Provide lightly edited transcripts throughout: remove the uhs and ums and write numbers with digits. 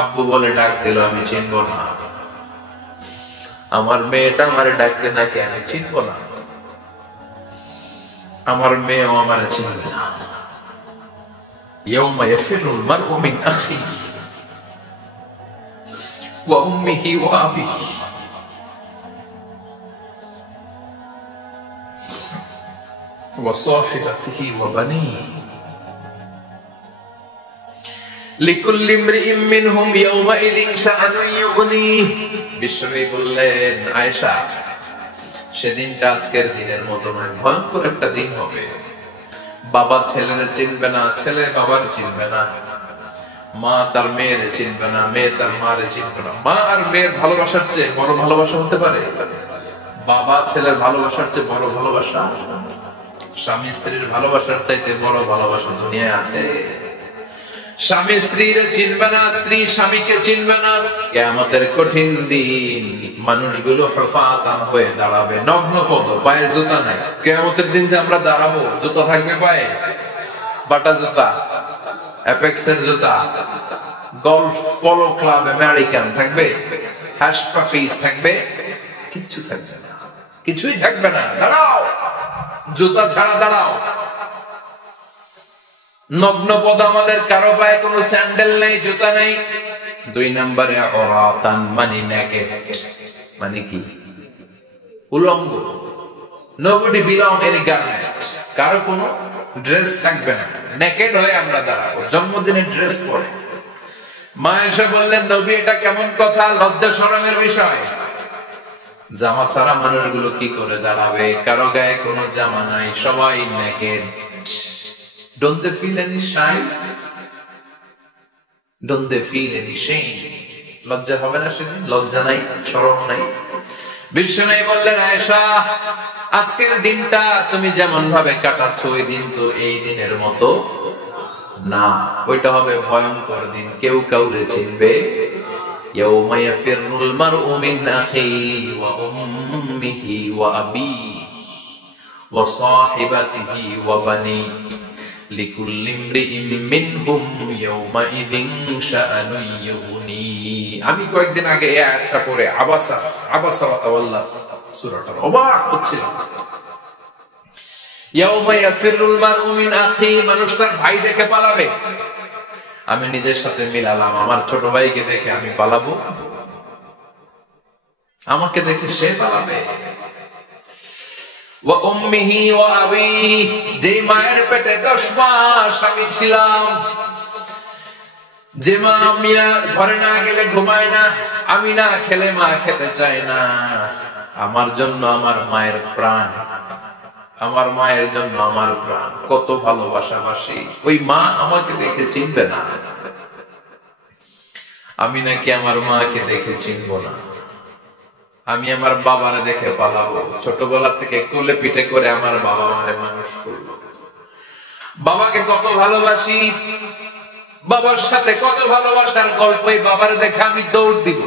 আব্বু বলে ডাক দিল, আমি চিনব না। আমার মেয়েটা আমারে ডাকলে নাকি আমি চিনব না। আমার মেয়েও আমারে চিনবে না। ইয়াউমা ইয়াফিরুল মারউ মিন আখিহি ওয়া উম্মিহি ওয়া আবিহি ওয়া সাহিবাতিহি ওয়া বানিহি লিকুল্লি ইমরিইন মিনহুম ইয়াউমাইযিন শাআনুন ইউগনিহি। বিশ্বনবী বললেন, আয়েশা, সেদিনটা আজকের দিনের মতো নয়, ভয়ঙ্কর একটা দিন হবে। বাবা ছেলের চিনবে না, ছেলে বাবার চিনবে না, মা তার মেয়ের চিনবে না, মেয়ে তার মার চিনবে না। মা আর মেয়ের ভালোবাসার চেয়ে বড় ভালোবাসা হতে পারে? বাবা ছেলের ভালোবাসার চেয়ে বড় ভালোবাসা, স্বামী স্ত্রীর ভালোবাসার চাইতে বড় ভালোবাসা দুনিয়ায় আছে? স্বামী স্ত্রীর চিনবে না, স্ত্রী স্বামীকে চিনবে না। কিয়ামতের কঠিন দিন মানুষগুলো হুফাতান হয়ে দাঁড়াবে, নগ্ন পদ, পায়ে জুতা নাই। কিয়ামতের দিন যে আমরা দাঁড়াবো, জুতা থাকবে পায়ে, বাটা জুতা, অ্যাপেক্সের জুতা, গলফ পোলো ক্লাব আমেরিকান থাকবে, হ্যাশ পাপিস থাকবে, কিচ্ছু থাকবে না, কিছুই থাকবে না। দাঁড়াও, জুতা ছাড়া দাঁড়াও। নগ্ন পদ, আমাদের কারো পায়ে কোনো স্যান্ডেল নেই, জুতা নেই। 2 নম্বরে অরাতান মানে নেকেড, মানে কি? উলঙ্গ। নোবডি বিলং এনি গার্মেন্ট, কারো কোনো ড্রেস থাকবে না, নেকেড হয়ে আমরা দাঁড়াবো। জন্মদিনে ড্রেস পরে। মা এসে বললেন, নবী এটা কেমন কথা, লজ্জা শরমের বিষয়। জামা ছাড়া মানুষগুলো কি করে দাঁড়াবে? কারো গায়ে কোনো জামা নাই, সবাই naked. Don't they feel any shame? Don't they feel any shame? লজ্জা হবে না সেদিন? লজ্জা নাই, শরম নাই। বিশ্বনবী বললেন, আয়েশা, আজকের দিনটা তুমি যেমন ভাবে কাটাচ্ছ, ওই দিন তো এই দিনের মতো না। ওইটা হবে ভয়ঙ্কর দিন, কেউ কাউরে চিনবে। ইয়াউমা ইয়াফিরুল মারউ মিন আখিহি ওয়া উম্মিহি ওয়া আবিহি ওয়া সাহিবাতিহি ওয়া বানিহি লিকুল্লি ইমরিইন মিনহুম ইয়াউমাইযিন শাআনুন ইউগনিহি। আমি কয়েকদিন আগে এই আয়াতটা পড়ে আবাসা ওয়া তাওয়াল্লা সূরাটার অবাক হচ্ছিলাম। ইয়াউমা ইয়াফিরুল মারউ মিন আখিহি, মানুষ তার ভাই দেখে পালাবে। আমি নিজের সাথে মিলালাম, আমার ছোট ভাইকে দেখে আমি পালাবো? আমাকে দেখে সে পালাবে? ওয়া উম্মিহি ওয়া আবিহি, যে মায়ের পেটে 10 মাস আমি ছিলাম, যে মা আমি ঘরে না গেলে ঘুমায় না, আমি না খেলে মা খেতে চায় না। আমার জন্য আমার মায়ের প্রাণ, আমার মায়ের জন্য আমার প্রাণ, কত ভালোবাসাবাসী। ওই মা আমাকে দেখে চিনবে না, আমি নাকি আমার মাকে দেখে চিনব না। আমি আমার বাবারে দেখে পালাবো। ছোটবেলা থেকে কোলে পিঠে করে আমার বাবা আমারে মানুষ করলো। বাবাকে কত ভালোবাসি, বাবার সাথে কত ভালোবাসার গল্প, এই বাবারে দেখে আমি দৌড় দিব।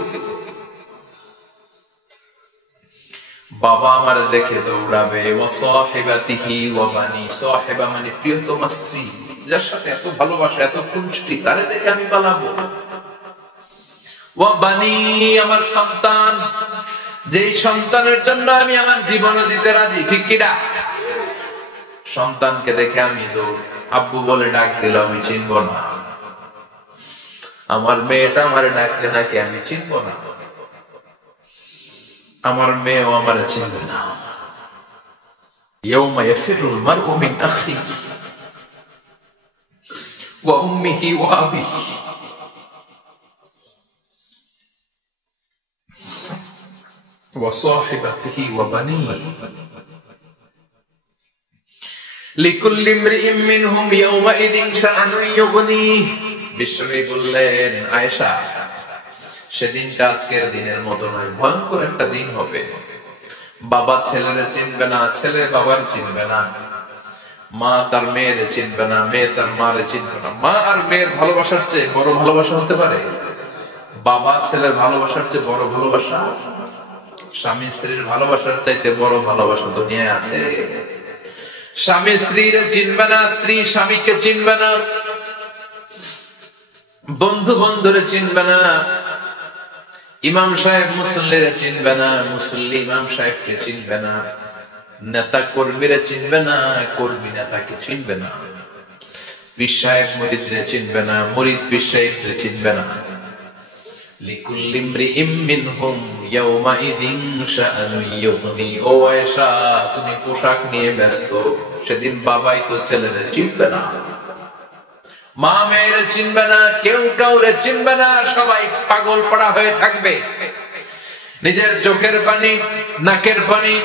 বাবা আমার দেখে দৌড়াবে। ওয়া সাহিবাতিহি ওয়া বানি, সাহিবা মানে প্রিয়তমা স্ত্রী, যার সাথে এত ভালোবাসা, এত কুষ্টি, তারে দেখে আমি পালাবো। ওয়া বানি, আমার সন্তান, যেই সন্তানের জন্য আমি আমার জীবন দিতে রাজি, ঠিক কিনা? সন্তানকে দেখে আমি দৌড়। আব্বু বলে ডাক দিল, আমি চিনব না। আমার মেয়েটা আমারে ডাকলে নাকি আমি চিনব না। আমার মেয়েও আমারে চিনবে না। ইয়াউমা ইয়াফিরুল মারউ মিন আখিহি ওয়া উম্মিহি ওয়া আবিহি ওয়া সাহিবাতিহি ওয়া বানিহি লিকুল্লি ইমরিইন মিনহুম ইয়াউমাইযিন শাআনুন ইউগনিহি। বিশ্বনবী বললেন, আয়েশা, সেদিনটা আজকের দিনের মতো নয়, ভয়ঙ্কর একটা দিন হবে। বাবা ছেলের চিনবে না, ছেলে বাবার চিনবে না, মা তার মেয়ের চিনবে না, মেয়ে তার মার চিনবে না। মা আর মেয়ের ভালোবাসার চেয়ে বড় ভালোবাসা হতে পারে? বাবা ছেলের ভালোবাসার চেয়ে বড় ভালোবাসা, স্বামী স্ত্রীর ভালোবাসার চাইতে বড় ভালোবাসা দুনিয়ায় আছে? স্বামী স্ত্রীর চিনবে না, স্ত্রী স্বামীকে চিনবে না। বন্ধু বন্ধুরে চিনবে না, ইমাম সাহেব মুসল্লিরে চিনবে না, মুসল্লি ইমাম সাহেবকে চিনবে না, নেতা কর্মীরা চিনবে না, কর্মী নেতাকে চিনবে না, পীর সাহেব মুরিদরে চিনবে না, মুরিদ পীর সাহেবরে চিনবে না। লিকুল্লি ইমরিইম মিনহুম ইয়াওমাইযিন শাআনুন ইউগনি। ও আয়েশা, তুমি পোশাক নিয়ে ব্যস্ত, সেদিন বাবাই তো ছেলেরে চিনবে না, মা মেয়েরে চিনবে না, কেউ কাউরে চিনবে না, সবাই পাগল পড়া হয়ে থাকবে। নিজের চোখের পানি, নাকের পানি,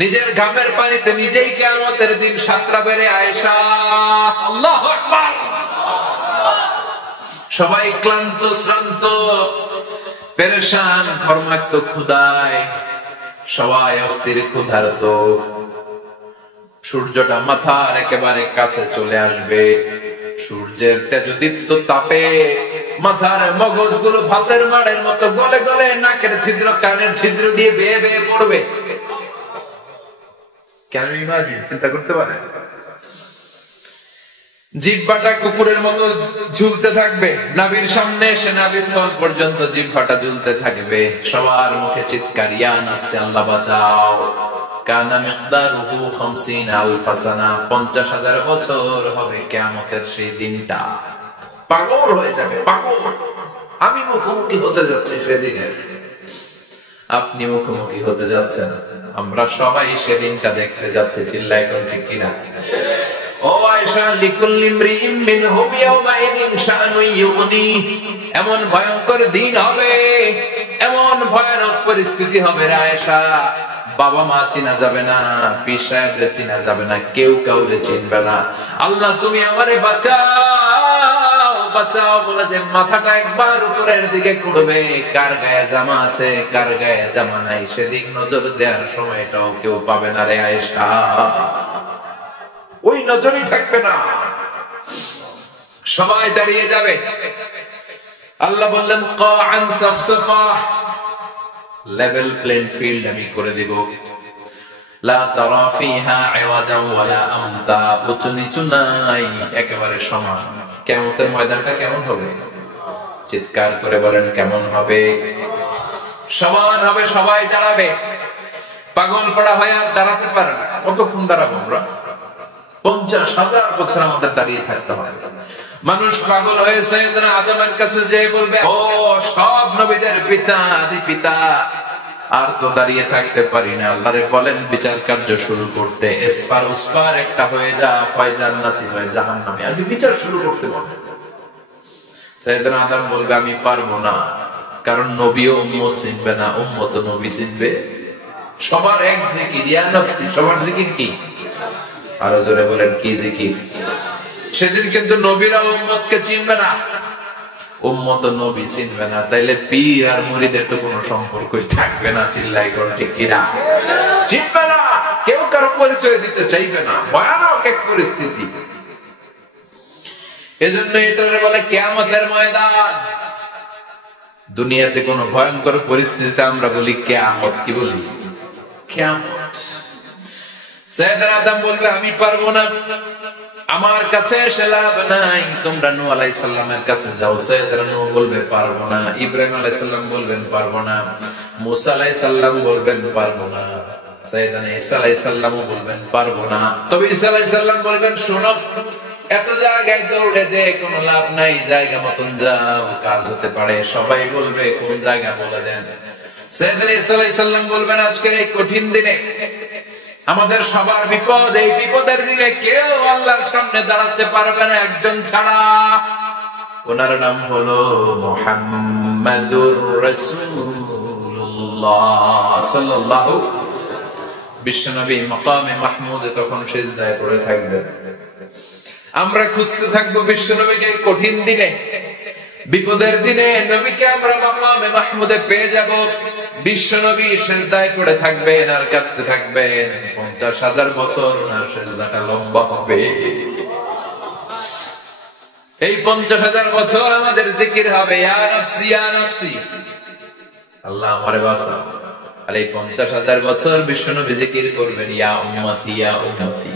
নিজের ঘামের পানিতে নিজেই কিয়ামতের দিন সাতরা বেড়ে আয়েশা। আল্লাহু আকবার। সবাই ক্লান্ত শ্রান্ত পেরেশান, ঘর্মাক্ত ক্ষুধায়, সবাই অস্থির ক্ষুধার্ত। সূর্যটা মাথার একেবারে কাছে চলে আসবে, সূর্যের তেজদীপ্ত তাপে মাথার মগজগুলো ভাতের মাড়ের মতো গলে গলে নাকের ছিদ্র, কানের ছিদ্র দিয়ে বেয়ে বেয়ে পড়বে। কেন ইমাজিন, চিন্তা করতে পারে? জিহ্বাটা কুকুরের মতো ঝুলতে থাকবে, নাভির সামনে এসে নাভি স্থল পর্যন্ত জিহ্বাটা ঝুলতে থাকবে। সবার মুখে চিৎকার, ইয়া নাফসি, আল্লাহ বাঁচাও। কানা মিকদারুহু 50,000 সানা, 50,000 বছর হবে কিয়ামতের সেই দিনটা। পাগল হয়ে যাবে, পাগল। আমি মুখোমুখি হতে যাচ্ছি সেদিনের, আপনি মুখোমুখি হতে যাচ্ছেন, আমরা সবাই সেদিনটা দেখতে যাচ্ছি। চিল্লায় কোন ঠিক কিনা? ও আয়েশা, লিকুল্লি ইমরিইম মিনহুম ইয়াওমাইযিন শাআনুন ইউগনি। এমন ভয়ঙ্কর দিন হবে, এমন ভয়ানক পরিস্থিতি হবে রে আয়েশা, বাবা মা চিনা যাবে না, পীর সাহেবরে চিনা যাবে না, কেউ কাউরে চিনবে না। আল্লাহ তুমি আমারে বাঁচাও, বাঁচাও বলে যে মাথাটা একবার উপরের দিকে করবে, কার গায়ে জামা আছে কার গায়ে জামা নাই সেদিক নজর দেওয়ার সময়টাও কেউ পাবে না রে আয়েশা। ওই নজরই থাকবে না, সবাই দাঁড়িয়ে যাবে। আল্লাহ বললেন কাআন সাফসাফা, লেভেল প্লেইং ফিল্ড আমি করে দেব। লা তারা ফিহা আওয়াজান ওয়ালা আমতা, উঁচু নিচু নাই, একেবারে সমান। কিয়ামতের ময়দানটা কেমন হবে? চিৎকার করে বলেন কেমন হবে? সমান হবে, সবাই দাঁড়াবে। পাগল পড়া হয়ে আর দাঁড়াতে পারে না। কতক্ষণ দাঁড়াবো আমরা? 50,000 বছর আমাদের দাঁড়িয়ে থাকতে হয়। মানুষ পাগল হয়ে সাইয়েদনা আদমের কাছে যেয়ে বলবে, ও সব নবীদের পিতা, আদি পিতা, আর তো দাঁড়িয়ে থাকতে পারি না, আল্লাহরে বলেন বিচার কার্য শুরু করতে। এসপার ওসপার একটা হয়ে যা, হয় জান্নাতি হয় জাহান্নামী, আমি বিচার শুরু করতে বলবো। সাইয়েদনা আদম বলবে আমি পারবো না, কারণ নবীও উম্মত চিনবে না, উম্মত নবী চিনবে। সবার এক জিকির, ইয়া নাফসি, সবার জিকির কি? আরো জোরে বলেন কি জিকির? সেদিন কিন্তু নবীরা উম্মতকে চিনবে না, উম্মত নবী চিনবে না, তাইলে পীর আর মুরিদের তো কোনো সম্পর্কই থাকবে না। চিল্লাই কোন ঠিক কিনা? চিনবে না, কেউ কারো পরিচয় দিতে চাইবে না। ভয়ানক এক পরিস্থিতি। এজন্য এটারে বলে কিয়ামতের ময়দান। দুনিয়াতে কোন ভয়ঙ্কর পরিস্থিতিতে আমরা বলি কিয়ামত, কি বলি? কিয়ামত। সাইয়েদনা আদম বলবে আমি পারবো না, আমার কাছে এসে লাভ নাই, তোমরা নূহ আলাইহিস সালামের কাছে যাও। সাইয়েদনা নূহ বলবে পারবো না, ইব্রাহিম আলাইহিস সালাম বলবেন পারবো না, মুসা আলাইহিস সালাম বলবেন পারবো না, সাইয়েদনা ঈসা আলাইহিস সালামও বলবেন পারবো না। তবে ঈসা আলাইহিস সালাম বলবেন শোনো, এত জায়গায় দৌড়ে যে কোনো লাভ নাই, জায়গা মতন যাও, কাজ হতে পারে। সবাই বলবে কোন জায়গা বলে দেন। সাইয়েদনা ঈসা আলাইহিস সালাম বলবেন আজকের এই কঠিন দিনে আমাদের সবার বিপদ, এই বিপদের দিনে কেউ আল্লাহর সামনে দাঁড়াতে পারবে না একজন ছাড়া, ওনার নাম হলো মুহাম্মাদুর রাসূলুল্লাহ সাল্লাল্লাহু। বিশ্বনবী মাকামে মাহমুদে তখন সিজদায় পড়ে থাকবেন। আমরা খুঁজতে থাকবো বিশ্বনবীকে কঠিন দিনে, বিপদের দিনে নবীকে আমরা মাকামে মাহমুদে পেয়ে যাব। বিশ্বনবী সিজদায় পড়ে থাকবেন আর কাঁদতে থাকবেন। 50,000 বছর ওনার সিজদাটা লম্বা হবে। এই 50,000 বছর আমাদের জিকির হবে ইয়া নাফসি ইয়া নাফসি, আল্লাহ আমারে বাঁচাও। আর এই 50,000 বছর বিশ্বনবী জিকির করবেন ইয়া উম্মতি ইয়া উম্মতি।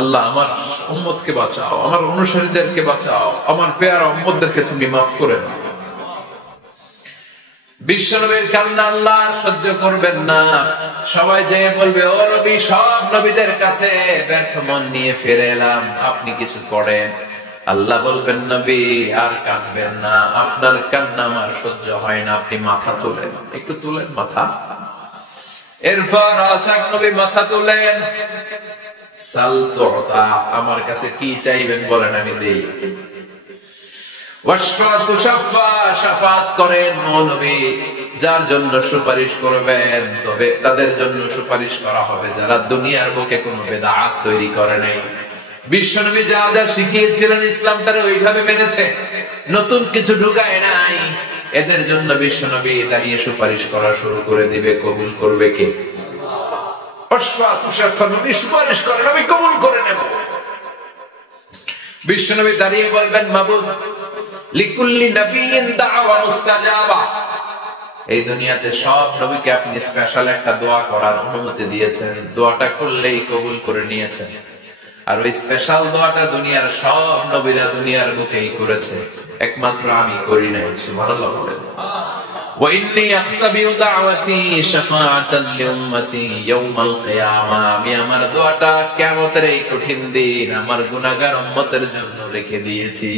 আল্লাহ আমার উম্মতকে বাঁচাও, আমার অনুসারীদেরকে বাঁচাও, আমার পেয়ারা উম্মতদেরকে তুমি মাফ করে দাও। বিশ্বনবীর কান্না আল্লাহ সহ্য করবেন না। সবাই যে বলবে, ও নবী, সব নবীদের কাছে ব্যর্থ মন নিয়ে ফিরে এলাম, আপনি কিছু করেন। আল্লাহ বলবেন, নবী আর কাঁদবেন না, আপনার কান্না আমার সহ্য হয় না, আপনি মাথা তোলেন, একটু তুলেন মাথা। এরপর নবী মাথা তুলেন, সাল তুতা, আমার কাছে কি চাইবেন বলেন, আমি দেই। শাফাত করেন নবী, যার জন্য সুপারিশ করবেন তবে তাদের জন্য সুপারিশ করা হবে যারা দুনিয়ার বুকে কোনো বেদাত তৈরি করে নাই। বিশ্বনবী যা যা শিখিয়েছিলেন ইসলাম তারা ওইভাবে মেনেছে, নতুন কিছু ঢুকায় নাই। এদের জন্য বিশ্বনবী দাঁড়িয়ে সুপারিশ করা শুরু করে দিবে। কবুল করবে কে? সুপারিশ করেন, আমি কবুল করে নেব। বিশ্বনবী দাঁড়িয়ে বলবেন, মাবুদ, লিকুল্লি নবিয়্যিন দাওয়া মুস্তাজাবা। এই দুনিয়াতে সব নবীকে আপনি স্পেশাল একটা দোয়া করার অনুমতি দিয়েছেন, দোয়াটা করলেই কবুল করে নিয়েছেন। আর ওই স্পেশাল দোয়াটা দুনিয়ার সব নবীরা দুনিয়ার বুকেই করেছে, একমাত্র আমি করি নাই। সুবহানাল্লাহ বলেন। ওয়া ইন্নী আখতাবিউ দাওয়াতি শাফাআতান লিউম্মতি ইয়াউমাল কিয়ামা। আমি আমার দোয়াটা কিয়ামতের এই কঠিন দিন আমার গুনাহগার উম্মতের জন্য রেখে দিয়েছি।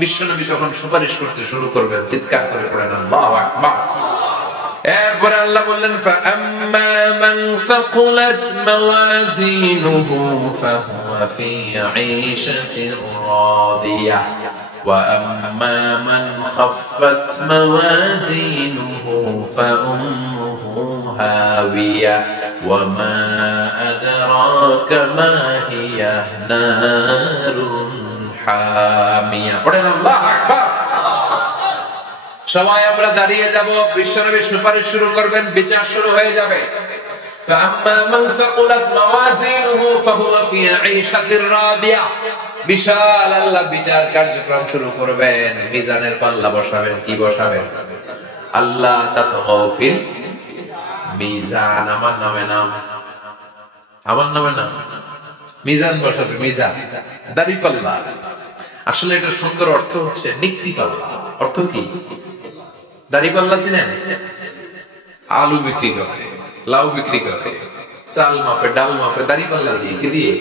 বিশ্বনবী যখন সুপারিশ করতে শুরু করবেন, চিৎকার করে পড়েন আল্লাহু আকবার। এরপর আল্লাহ বললেন, ফাআম্মা মান সাকুলাত মাওয়াজিনুহু ফাহুয়া ফি ঈশাতির রাদিয়া ওয়া আম্মা মান খাফফাত মাওয়াজিনুহু ফাউম্মুহু হাওিয়া ওয়া মা আদরাকা মা হিয়া নারুন হামিয়া। পড়েন আল্লাহু আকবার। সবাই আমরা দাঁড়িয়ে যাব, বিশ্বনবী সুপারিশ শুরু করবেন, বিচার শুরু হয়ে যাবে। فأما من ثقلت موازينه فهو في عيشة راضية। বিশাল আল্লাহ বিচার কার্যক্রম শুরু করবেন, মিজানের পাল্লা বসাবেন। কি বসাবেন? আল্লাহ তাতগাউ ফিল মিজান। আমার নামে নাম, আমার নামে নাম, মিজান বসাবে। মিজান দাড়ি পাল্লা। আসলে এটা সুন্দর অর্থ হচ্ছে নিক্তি পাল্লা। অর্থ কি? দাড়ি পাল্লা চিনেন? আলু বিক্রি করে, লাউ বিক্রি করে, চাল মাপে, ডাল মাপে, দাড়ি পাল্লা দিয়ে। কি দিয়ে?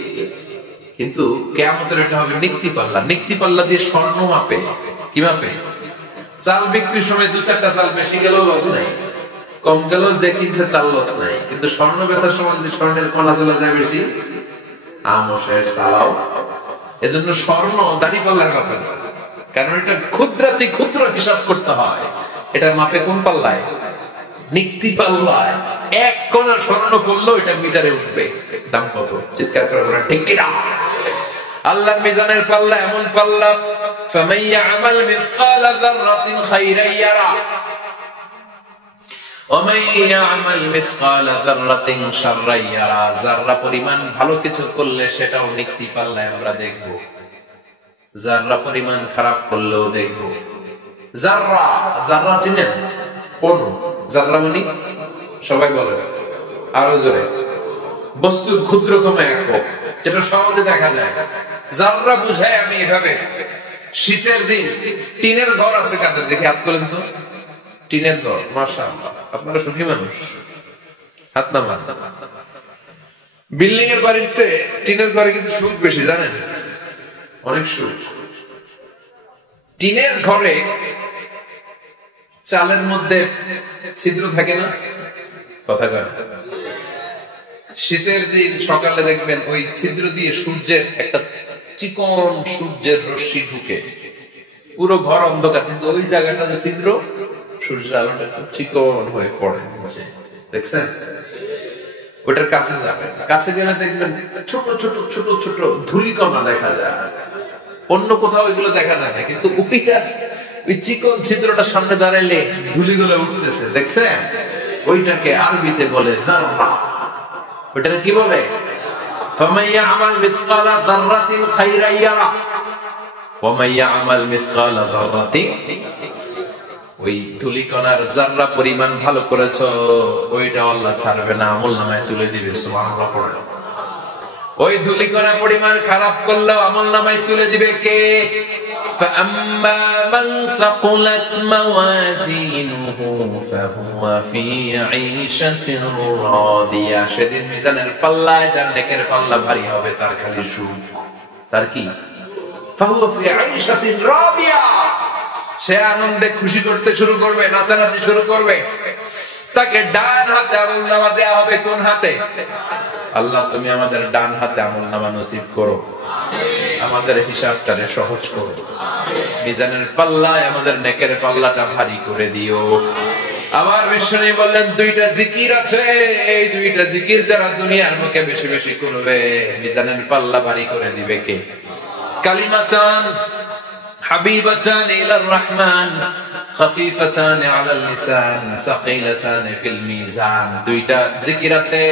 কিন্তু কিয়ামতের এটা হবে নিক্তি পাল্লা। নিক্তি পাল্লা দিয়ে স্বর্ণ মাপে। কি মাপে? চাল বিক্রির সময় দু চারটা চাল বেশি গেলেও লস নাই, কম গেলেও যে কিনছে তার লস নাই। কিন্তু স্বর্ণ বেচার সময় যদি স্বর্ণের কণা চলে যায় বেশি, আমশের চালাও। এজন্য স্বর্ণ দাড়ি পাল্লার ব্যাপার, কারণ এটা ক্ষুদ্রাতি ক্ষুদ্র হিসাব করতে হয়। এটার মাপে কোন পাল্লায়? নিক্তি পাল্লায়। এক কণা স্বর্ণ করলেও এটা মিটারে উঠবে। দাম কত? চিৎকার করে বলেন ঠিক কিনা? আল্লাহর মিজানের পাল্লা এমন পাল্লা, ফামান ইয়ামাল মিসকালা যাররাতিন খায়রান ইয়ারা ওয়া মান ইয়ামাল মিসকালা যাররাতিন শাররান ইয়ারা। যাররা পরিমাণ ভালো কিছু করলে সেটাও নিক্তি পাল্লায় আমরা দেখব, যাররা পরিমাণ খারাপ করলেও দেখব। যাররা, যাররা চিনেন? কোন যাররা মানে? সবাই বলে, আরো জোরে। বস্তুর ক্ষুদ্রতম একক, যেটা সহজে দেখা যায়। যাররা বুঝায় আমি এভাবে, শীতের দিন টিনের ঘর আছে কাদের? দেখে হাত তোলেন তো। টিনের ঘর, মাশাআল্লাহ, আপনারা সুখী মানুষ, হাত নামান। বিল্ডিং এর বাড়ির চেয়ে টিনের ঘরে কিন্তু সুখ বেশি, জানেন? অনেক সুখ। টিনের ঘরে চালের মধ্যে ছিদ্র থাকে না? কথা কয়। শীতের দিন সকালে দেখবেন ওই ছিদ্র দিয়ে সূর্যের একটা চিকন সূর্যের রশ্মি ঢুকে, পুরো ঘর অন্ধকার, কিন্তু ওই জায়গাটা যে ছিদ্র, সূর্যের আলোটা চিকন হয়ে পড়ে। দেখছেন? ওটার কাছে যাবেন, কাছে গেলে দেখবেন ছোট ছোট ছোট ছোট ধূলিকণা দেখা যায়। অন্য কোথাও এগুলো দেখা যায় না, কিন্তু ওইটা, ওই চিকন ছিদ্রটা সামনে দাঁড়াইলে ধূলিগুলো উঠতেছে। দেখছেন? ওইটাকে আরবিতে বলে যাররা। ওইটাকে কি বলে? ফামান ইয়ামাল মিসকালা যাররাতিন খায়রান ইয়ারা ওয়া মান ইয়ামাল মিসকালা যাররাতিন। ওই ধূলিকণার যাররা পরিমাণ ভালো করেছো, ওইটা আল্লাহ ছাড়বে না, আমলনামায় তুলে দিবে। সুবহানাল্লাহ পড়ে। ওই ধুলিকণা পরিমাণ খারাপ করলেও আমলনামায় তুলে দিবে কে? فأما من ثقلت موازينه فهو في عيشة راضية সেদিন মিজানের পাল্লায় যার নেকের পাল্লা ভারী হবে তার খালি সুখ। তার কি? فهو في عيشة راضية, সে আনন্দে খুশি করতে শুরু করবে, নাচানাচি শুরু করবে। তাকে ডান হাতে আমলনামা দেয়া হবে। কোন হাতে? আল্লাহ তুমি আমাদের ডান হাতে আমলনামা নসিব করো, আমাদের হিসাবটারে সহজ করো, মিজানের পাল্লায় আমাদের নেকের পাল্লাটা ভারী করে দিও। আবার বিষ্ণু বললেন দুইটা জিকির আছে, এই দুইটা জিকির যারা দুনিয়ার মুখে বেশি বেশি করবে মিজানের পাল্লা ভারী করে দিবে কে? কালিমাতান হাবিবাতান ইলার রহমান খাফিফাতান আলাল লিসান সাকিলাতান ফিল মিজান। দুইটা জিকির আছে,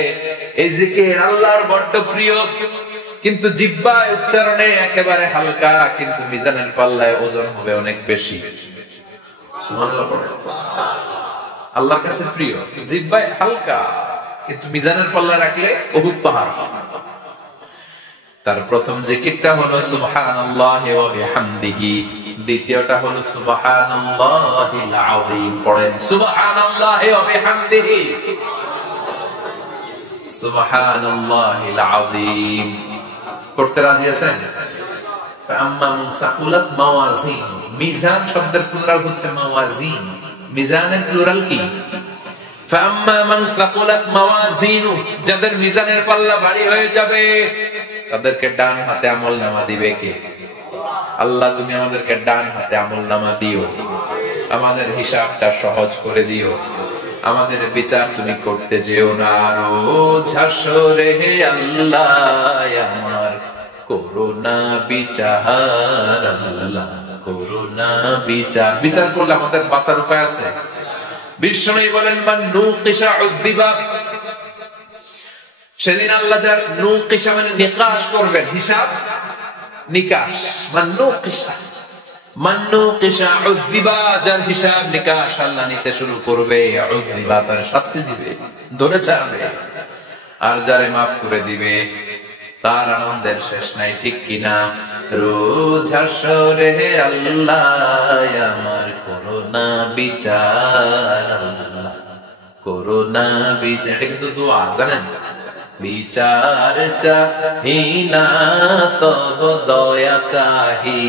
এই জিকির আল্লাহর বড় প্রিয়, কিন্তু জিহ্বায় উচ্চারণে একেবারে হালকা, কিন্তু মিজানের পাল্লায় ওজন হবে অনেক বেশি। সুবহানাল্লাহ পড়ে। আল্লাহর কাছে প্রিয়, জিহ্বায় হালকা, কিন্তু মিজানের পাল্লা রাখলে বহুত পাহাড়। তার প্রথম জিকিরটা হলো সুবহানাল্লাহি ওয়া বিহামদিহি, দ্বিতীয়টা হলো সুবহানাল্লাহিল আযীম। পড়েন সুবহানাল্লাহি ওয়া বিহামদিহি সুবহানাল্লাহিল আযীম। পড়তে রাজি আছেন? আম্মা মান সাকুলাত মাওয়াজিন, মিজান শব্দের প্লুরাল হচ্ছে মাওয়াজিন, মিজানের প্লুরাল কি? ফাআম্মা মান সাকুলাত মাওয়াজিনু, যাদের মিজানের পাল্লা ভারী হয়ে যাবে তাদেরকে ডান হাতে আমলনামা দিবে কে? আল্লাহ তুমি আমাদেরকে ডান হাতে আমলনামা দিও, আমাদের হিসাবটা সহজ করে দিও, আমাদের বিচার তুমি করতে যেও না। রোজ হাসরে হে আল্লাহ আমার করুণা বিচার, আল্লাহ করুণা বিচার। বিচার করলে আমাদের বাঁচার উপায় আছে। বিষ্ণু বলেন মান নুকিশা উযদিবা, সেদিন আল্লাহ যার নুকিশা মানে নিকাশ করবেন, হিসাব নিকাশ, মান নুকিশা মান্নুকিশা উযদিবা, যার হিসাব নিকাশ আল্লাহ নিতে শুরু করবে, উযদিবা তার শাস্তি দিবে, ধরে ছাড়বে। আর যারে মাফ করে দিবে তার আনন্দের শেষ নাই, ঠিক কিনা? রোজ হাসরে হে আল্লাহ আমার করুণা বিচার, আল্লাহ করুণা বিচার। এটা কিন্তু দোয়া, জানেন? বিচার চাহি না তব দয়া চাহি,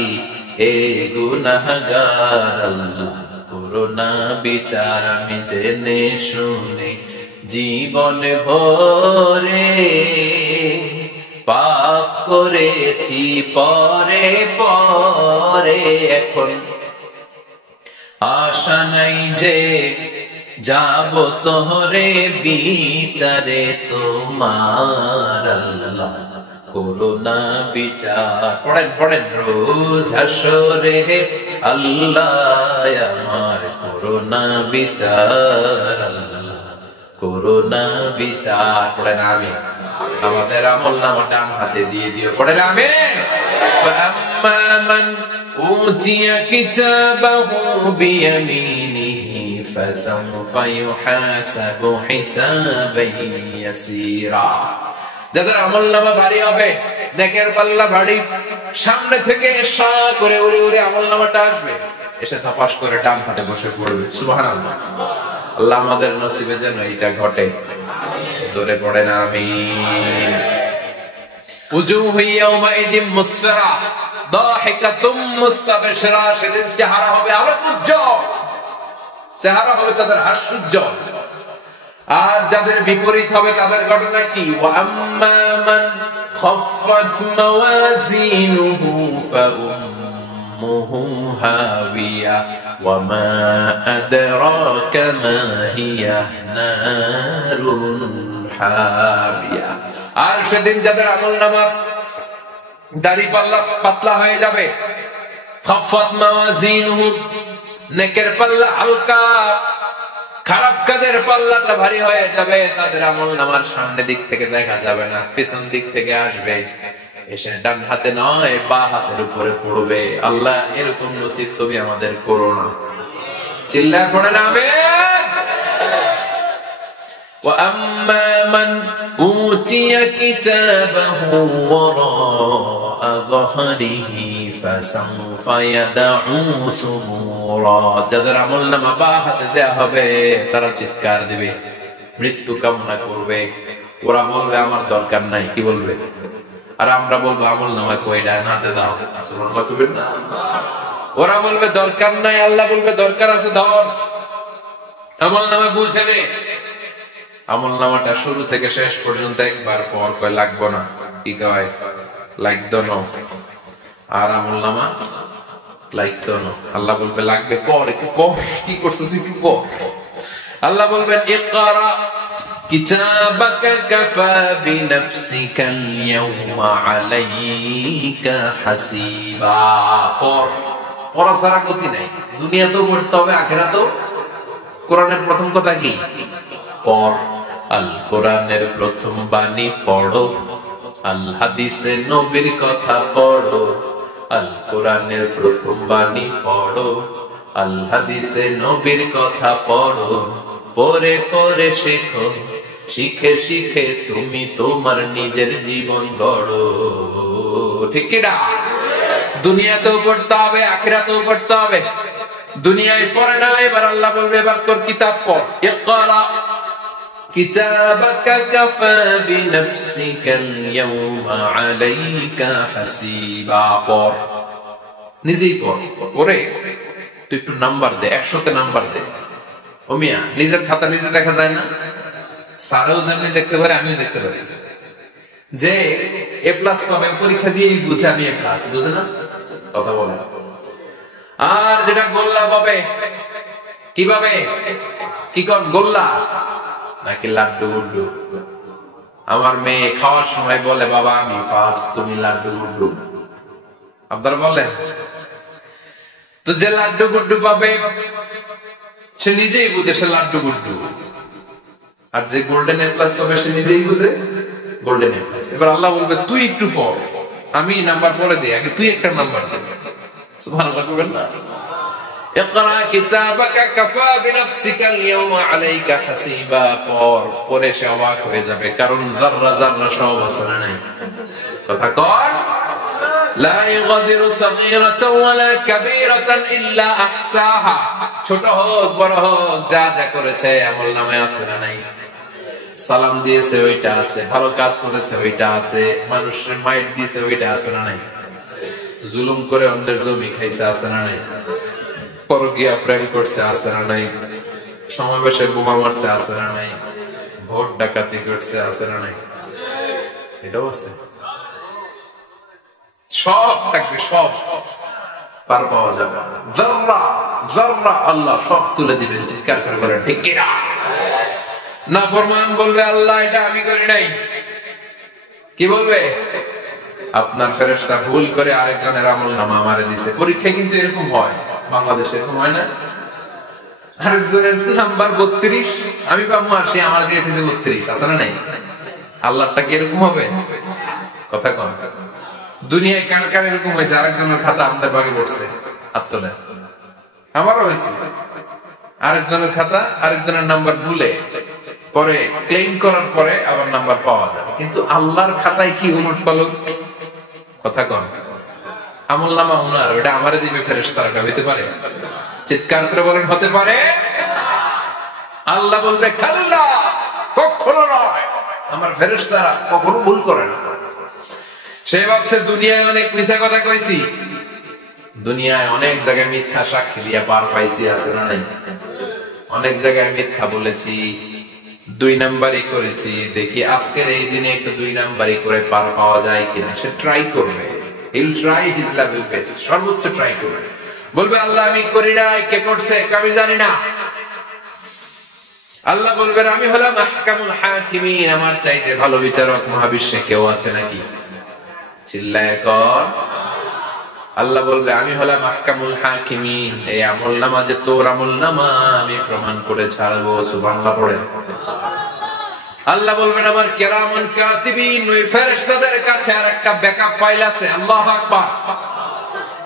হে গুনাহগার আল্লাহ করুণা বিচার। আমি জেনে শুনে জীবন ভরে পাপ করেছি পরে পরে, এখন আশা নাই যে যাব তোরে বিচারে তোমার, আল্লাহ করুণা বিচার। পড়েন পড়েন রোজ হাসরে হে আল্লাহ আমার করুণা বিচার, আল্লাহ করুণা বিচার। পড়েন আমিন। আমাদের আমলনামা ডান হাতে দিয়ে দিও। পড়েন আমিন। ফাআম্মা মান উতিয়া কিতাবাহু বিয়ামিনিহি ফাসাউফা ইউহাসাবু হিসাবান ইয়াসীরা। যাদের আমলনামা ভারী হবে, নেকের পাল্লা ভারী, সামনে থেকে সা করে উড়ে উড়ে আমলনামাটা আসবে, এসে তাপাস করে ডান হাতে বসে পড়বে। সুবহানাল্লাহ। আল্লাহ আমাদের নসিবে যেন এটা ঘটে। জোরে পড়েন আমিন। উজুহু ইয়াওমাইদিন মুসফিরা দাহিকাতুম মুস্তাবশিরা, সেদিন চেহারা হবে আলোক উজ্জ্বল, চেহারা হবে তাদের হাস্যোজ্জ্বল। আর যাদের বিপরীত হবে তাদের ঘটনা কি? ওয়া আম্মা মান খাফফাত মাওয়াজিনুহু ফাউম্মুহু হাবিয়া ওয়া মা আদরাকা মা হিয়া নারুন হাবিয়া। আর সেদিন যাদের আমলনামা দাড়ি পাল্লা পাতলা হয়ে যাবে, খাফফাত মাওয়াজিনুহু নেকের পাল্লা হালকা, খারাপ কাজের পাল্লাটা ভারী হয়ে যাবে, তাদের আমলনামার সামনে দিক থেকে দেখা যাবে না, পিছন দিক থেকে আসবে, এসে ডান হাতে নয় বা হাতের উপরে পড়বে। আল্লাহ এরকম নসিব তুমি আমাদের করো না। চিল্লায় পড়েন আমিন। وأما من أوتي كتابه وراء ظهره فسوف يدعو ثبورا যাদের আমলনামা বাঁ হাতে দেয়া হবে তারা চিৎকার দিবে, মৃত্যু কামনা করবে। ওরা বলবে আমার দরকার নাই, কি বলবে? আর আমরা বলবো আমলনামা কই, ডান হাতে দাও। সুবহানাল্লাহ কইবেন না? ওরা বলবে দরকার নাই, আল্লাহ বলবে দরকার আছে, ধর আমলনামা বুঝে নে। আমলনামাটা শুরু থেকে শেষ পর্যন্ত একবার পর কয় লাগবো না, কি কয় লাগতো না। আর আমলনামা লাগতো না, আল্লাহ বলবে লাগবে পর, একটু পর, কি করছিস একটু পর। আল্লাহ বলবেন ইকরা কিতাবাকা কাফা বিনাফসিকাল ইয়াওমা আলাইকা হাসিবা। পড়া ছাড়া গতি নাই, দুনিয়াতেও পড়তে হবে, আখিরাতেও। কোরআনের প্রথম কথা কি? পড়। আল কোরআনের প্রথম বাণী পড়ো, আল হাদিসে নবীর কথা পড়ো। আল কোরআনের প্রথম বাণী পড়ো, আল হাদিসে নবীর কথা পড়ো। পড়ে পড়ে শেখো, শিখে শিখে তুমি তোমার নিজের জীবন গড়ো। ঠিক কি না? দুনিয়াতেও পড়তে হবে, আখিরাতেও পড়তে হবে। দুনিয়ায় পড়ে না, এবার আল্লাহ বলবে এবার তোর কিতাব পড়। ইকরা কিতাবাকা কাফা বিনাফসিকাল ইয়াওমা আলাইকা হাসিবা। পড়, নিজেই পড়। পড়ে তুই একটু নাম্বার দে, 100তে নাম্বার দে। ও মিয়া, নিজের খাতা নিজে দেখা যায় না? স্যারও যেমনি দেখতে পারে, আমিও দেখতে পারি। যে এ প্লাস পাবে পরীক্ষা দিয়েই বুঝে আমি এ প্লাস, বুঝে না? কথা বলে। আর যেটা গোল্লা পাবে, কিভাবে কি কোন গোল্লা নাকি লাড্ডু গুড্ডু? আমার মেয়ে খাওয়ার সময় বলে বাবা আমি ফার্স্ট, তুমি লাড্ডু গুড্ডু। আপনারা বলেন তো, যে লাড্ডু গুড্ডু পাবে সে নিজেই বুঝে সে লাড্ডু গুড্ডু, আর যে গোল্ডেন এ প্লাস পাবে সে নিজেই বুঝে গোল্ডেন এ প্লাস। এবার আল্লাহ বলবে তুই একটু পড়, আমি নাম্বার পরে দিই, আগে তুই একটা নাম্বার দে। সুবহানাল্লাহ কইবেন না? ইকরা কিতাবাকা কাফা বিনাফসিকাল ইয়াওমা আলাইকা হাসিবা। পড়ে সে অবাক হয়ে যাবে, কারণ যাররা যাররা সব আছে না নাই? কথা কর। লা ইগাদিরু সাগীরাতান ওয়ালা কাবীরাতান ইল্লা আহসাহা। ছোট হোক বড় হোক, যা যা করেছে আমলনামায় আছে না নাই? সালাম দিয়েছে ওইটা আছে, ভালো কাজ করেছে ওইটা আছে, মানুষের মাইট দিয়েছে ওইটা আছে না নাই? জুলুম করে অন্যের জমি খাইছে আছে না নাই? পরকীয়া প্রেম করছে আছে না নাই? সমাবেশে বোমা মারছে আছে না নাই? ভোট ডাকাতি করছে আছে না নাই? এটাও আছে। সব থাকবে, সব পার পাওয়া যাবে। যাররা যাররা আল্লাহ সব তুলে দিবেন, চিৎকার করে বলেন ঠিক কি না? নাফরমান বলবে আল্লাহ এটা আমি করি নাই। কি বলবে? আপনার ফেরেশতা ভুল করে আরেকজনের আমলনামা আমারে দিয়েছে। পরীক্ষায় কিন্তু এরকম হয়, বাংলাদেশে এরকম হয় না? আরেকজনের নাম্বার 32, আমি পাবো আর সে আমার দিয়ে দিয়েছে 32, আছে না নাই? আল্লাহটা কি এরকম হবে? কথা কন। দুনিয়ায় কার কার এরকম হয়েছে আরেকজনের খাতা আমাদের ভাগে পড়ছে? হাত তোলে। আমারও হয়েছে, আরেকজনের খাতা আরেকজনের নাম্বার ভুলে পরে ক্লেম করার পরে আবার নাম্বার পাওয়া যাবে, কিন্তু আল্লাহর খাতায় কি উলট পালট? কথা কন। আমলনামা উনার, ওটা আমারে দিবে ফেরেশতারা, এটা হতে পারে? চিৎকার করে বলেন হতে পারে? আল্লাহ বলবে কাল্লা, কখনো নয়, আমার ফেরেশতারা কখনো ভুল করে না। সে ভাবছে দুনিয়ায় অনেক মিথ্যা কথা কইছি, দুনিয়ায় অনেক জায়গায় মিথ্যা সাক্ষী দিয়া পার পাইছি, আছে না নাই? অনেক জায়গায় মিথ্যা বলেছি, 2 নাম্বারই করেছি, দেখি আজকের এই দিনে একটু 2 নাম্বারই করে পার পাওয়া যায় কিনা। সে ট্রাই করবে, he will try his level best, সর্বোচ্চ ট্রাই করবে। বলবে আল্লাহ আমি করি নাই, কে করছে আমি জানি না। আল্লাহ বলবেন আমি হলাম আহকামুল হাকিমিন, আমার চাইতে ভালো বিচারক মহাবিশ্বে কেউ আছে নাকি? চিল্লায় কর। আল্লাহ বলবে আমি হলাম আহকামুল হাকিমিন, এই আমলনামা যে তোর আমলনামা আমি প্রমাণ করে ছাড়বো। সুবহানাল্লাহ পড়ে। আল্লাহ বলবেন আমার কিরামান কাতিবিন, ওই ফেরেশতাদের কাছে আরেকটা ব্যাকআপ ফাইল আছে। আল্লাহু আকবার।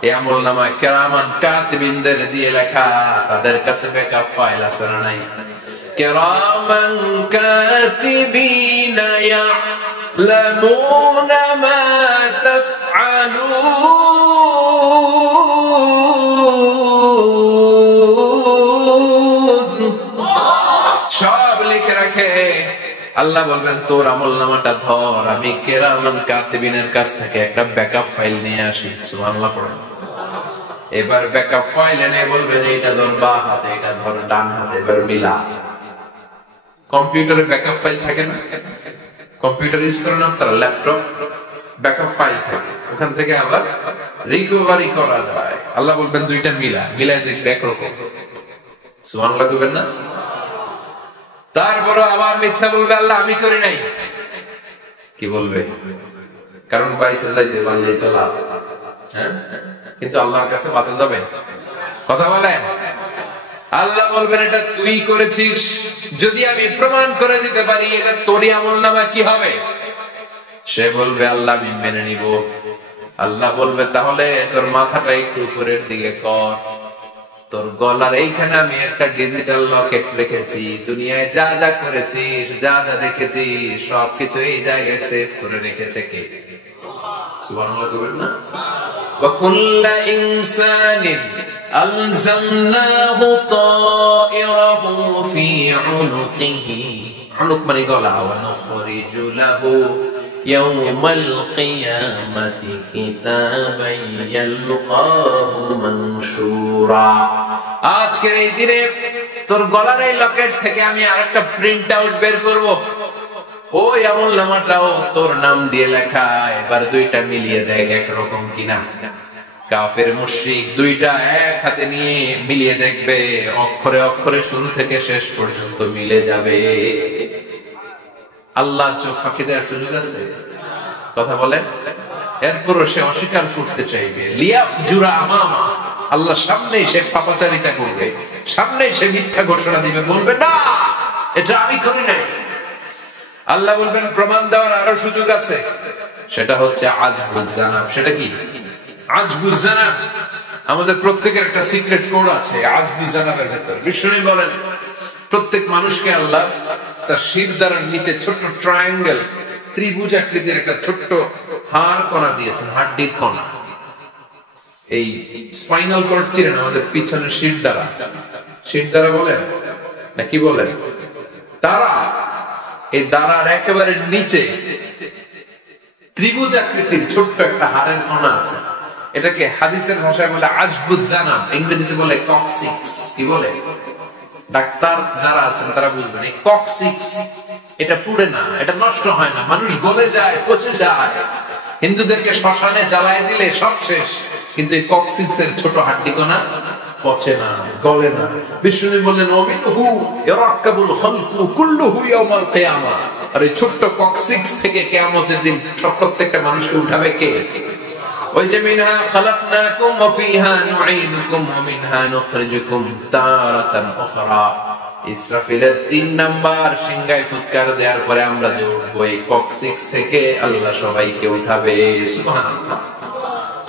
এই আমলনামা কিরামান কাতিবিনদের দিয়ে লেখা, তাদের কাছে ব্যাকআপ ফাইল আছে না নাই? কিরামান কাতিবিনা ইয়ালামুনা মা তাফআলুন। সব লিখে রাখে। আল্লাহ বলবেন তোর আমলনামাটা ধর, আমি কিরামান কাতিবিনের কাছ থেকে একটা ব্যাকআপ ফাইল নিয়ে আসি। সুবহানাল্লাহ পড়েন। এবার ব্যাকআপ ফাইল এনে বলবেন এইটা ধর বাঁ হাতে, এটা ধর ডান হাতে, এবার মিলা। কম্পিউটারে ব্যাকআপ ফাইল থাকে না? কম্পিউটার ইউজ করেন আপনারা, ল্যাপটপ, ব্যাকআপ ফাইল থাকে, ওখান থেকে আবার রিকভারি করা যায়। আল্লাহ বলবেন দুইটা মিলায় দেখবে একরকম। সুবহানাল্লাহ কইবেন না? তারপরে আবার মিথ্যা বলবে আল্লাহ আমি করি নাই। কি বলবে? কারণ বাইসে যাইতে পারলে তো লাভ। হ্যাঁ, কিন্তু আল্লাহর কাছে বাঁচা যাবে? কথা বলেন। আল্লাহ বলবেন এটা তুই করেছিস, যদি আমি প্রমাণ করে দিতে পারি এটা তোরই আমলনামা, কি হবে? সে বলবে আল্লাহ আমি মেনে নিব। আল্লাহ বলবে তাহলে তোর মাথাটা একটু উপরের দিকে কর, তোর গলার এইখানে আমি একটা ডিজিটাল লকেট রেখেছি, দুনিয়ায় যা যা করেছিস, যা যা দেখেছিস সবকিছু এই জায়গায় সেভ করে রেখেছে কে? সুবহানাল্লাহ বলবেন না? ওয়া কুল্লু ইনসানিন আলজামনাহু তায়রাহু ফি উনুকিহি, উনুক মানে গলা, ওয়া নুখরিজু লাহু ইয়াওমাল কিয়ামাতি কিতাবান ইয়ালকাহু মানশুরা। আজকের এই দিনে তোর গলার এই লকেট থেকে আমি আরেকটা প্রিন্ট আউট বের করব, ওই আমলনামাটাও তোর নাম দিয়ে লেখা। এবার দুইটা মিলিয়ে দেখ একরকম কিনা। কাফের মুশরিক দুইটা এক হাতে নিয়ে মিলিয়ে দেখবে, অক্ষরে অক্ষরে শুরু থেকে শেষ পর্যন্ত মিলে যাবে। আল্লাহর চোখ ফাঁকি দেওয়ার সুযোগ আছে? কথা বলেন। এরপরও সে অস্বীকার করতে চাইবে। লিয়াফজুরা আমামা, আল্লাহর সামনেই সে পাপাচারিতা করবে, সামনেই সে মিথ্যা ঘোষণা দিবে, বলবে না এটা আমি করি নাই। আল্লাহ বলবেন প্রমাণ দেওয়ার আরো সুযোগ আছে, সেটা হচ্ছে আজবুজ জানাব। সেটা কি? আজবুজ জানাব। আমাদের প্রত্যেকের একটা সিক্রেট কোড আছে আজবুজ জানাবের ভেতর। বিষ্ণু বলেন প্রত্যেক মানুষকে আল্লাহ তার শিরদাঁড়ার নিচে ছোট্ট ট্রায়াঙ্গেল, ত্রিভুজ আকৃতির একটা ছোট্ট হাড় কণা দিয়েছেন, হাড্ডির কণা। এই স্পাইনাল কর্ড চিনেন? আমাদের পিছনে শিরদাঁড়া বলেন না কি বলেন? তারা এই দাঁড়ার একেবারে নিচে ত্রিভুজ আকৃতির ছোট্ট একটা হাড়ের কণা আছে। এটাকে হাদিসের ভাষায় বলে আজবুজ জানাব, ইংরেজিতে বলে কক্সিক্স। কি বলে? ডাক্তার যারা আছেন তারা বুঝবেন, এই কক্সিক্স এটা পুড়ে না, এটা নষ্ট হয় না, মানুষ গলে যায়, পচে যায়। হিন্দুদেরকে শ্মশানে জ্বালায় দিলে সব শেষ, কিন্তু এই কক্সিক্সের ছোট হাড্ডি কণা পচে না, গলে না। বিষ্ণু বললেন ওমিনহু ইয়ারাকাবুল খালকু কুল্লুহু ইয়াউমাল কিয়ামাহ। আর এই ছোট্ট কক্সিক্স থেকে কিয়ামতের দিন সব প্রত্যেকটা মানুষকে উঠাবে কে? ওই যে মিনহা খালাকনাকুম ওয়া ফিহা নুঈদুকুম ওয়া মিনহা নুখরিজুকুম তারাতান উখরা। ইসরাফিলের 3 নাম্বার সিংহায় ফুৎকার দেওয়ার পরে আমরা যে উঠবো, এই কক্সিক্স থেকে আল্লাহ সবাইকে উঠাবে। সুবহানাল্লাহ।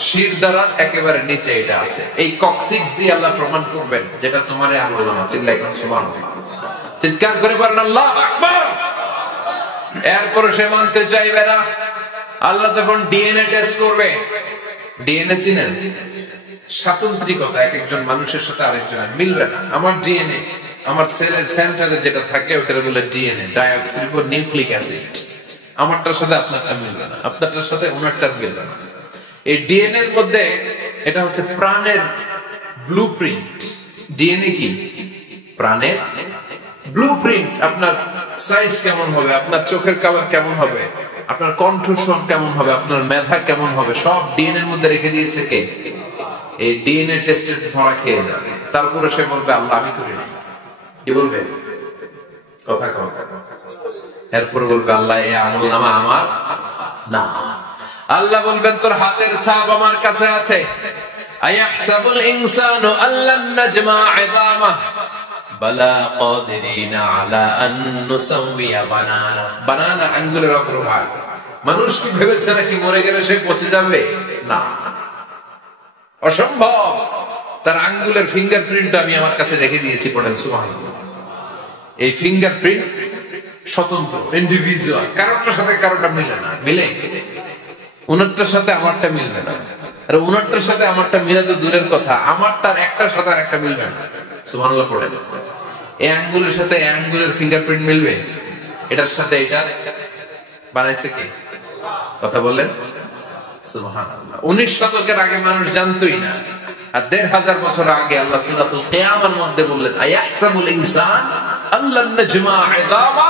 শিরদাঁড়ার একেবারে নিচে এটা আছে। এই কক্সিক্স দিয়ে আল্লাহ প্রমাণ করবেন যেটা তোমার আমলনামা। চিল্লায় কোন সুবহানাল্লাহ, চিৎকার করে বলেন আল্লাহু আকবার। এরপর সে মানতে চাইবে না। আল্লাহ তখন ডিএনএ টেস্ট করবে। ডিএনএ চিনেন? স্বাতন্ত্রিকতা, এক একজন মানুষের সাথে আরেকজনের মিলবে না। আমার ডিএনএ, আমার সেলের সেন্টারে যেটা থাকে ওটার বলে ডিএনএ, ডাইঅক্সিরিবো নিউক্লিক অ্যাসিড। আমারটার সাথে আপনারটা মিলবে না, আপনারটার সাথে ওনারটা মিলবে না। এই ডিএনএ এর মধ্যে এটা হচ্ছে প্রাণের ব্লুপ্রিন্ট। ডিএনএ কি? প্রাণের ব্লুপ্রিন্ট। আপনার সাইজ কেমন হবে, আপনার চোখের কালার কেমন হবে, আপনার কণ্ঠস্বর কেমন হবে, আপনার মেধা কেমন হবে, সব ডিএনএ এর মধ্যে রেখে দিয়েছে কে? এই ডিএনএ টেস্টের ধরা খেয়ে যাবে। তারপরে সে বলবে আল্লাহ আমি করি না। কি বলবে? কথা কও। এরপরে বলবে আল্লাহ এই আমলনামা আমার না। আল্লাহ বলবেন তোর হাতের ছাপ আমার কাছে আছে। আয়াহসাবুল ইনসানু আল্লান নাজমা ইযামা বালা কাদিরিনা আলা আন নুসাওয়িয়া বানানা। বানানা আঙ্গুলের অগ্রভাগ। মানুষ কি ভেবেছে নাকি মরে গেলে সে পচে যাবে? না, অসম্ভব। তার আঙ্গুলের ফিঙ্গারপ্রিন্ট আমি আমার কাছে রেখে দিয়েছি। পড়েন সুবহানাল্লাহ। এই ফিঙ্গারপ্রিন্ট স্বতন্ত্র, ইন্ডিভিজুয়াল, কারোটার সাথে কারোটা মিলে না। মিলে? উনারটার সাথে আমারটা মিলবে না, আর উনারটার সাথে আমারটা মিলে তো দূরের কথা, আমারটার একটার সাথে আর একটা মিলবে না। সুবহানাল্লাহ পড়ে। এই আঙ্গুলের সাথে এই আঙ্গুলের ফিঙ্গারপ্রিন্ট মিলবে? এটার সাথে এটা বানাইছে কে? কথা বলেন সুবহানাল্লাহ। 19 শতকের আগে মানুষ জানতোই না, আর 1500 বছর আগে আল্লাহ সূরাতুল কিয়ামার মধ্যে বললেন, আয়াহসাবুল ইনসান আল্লান নাজমা ইযামা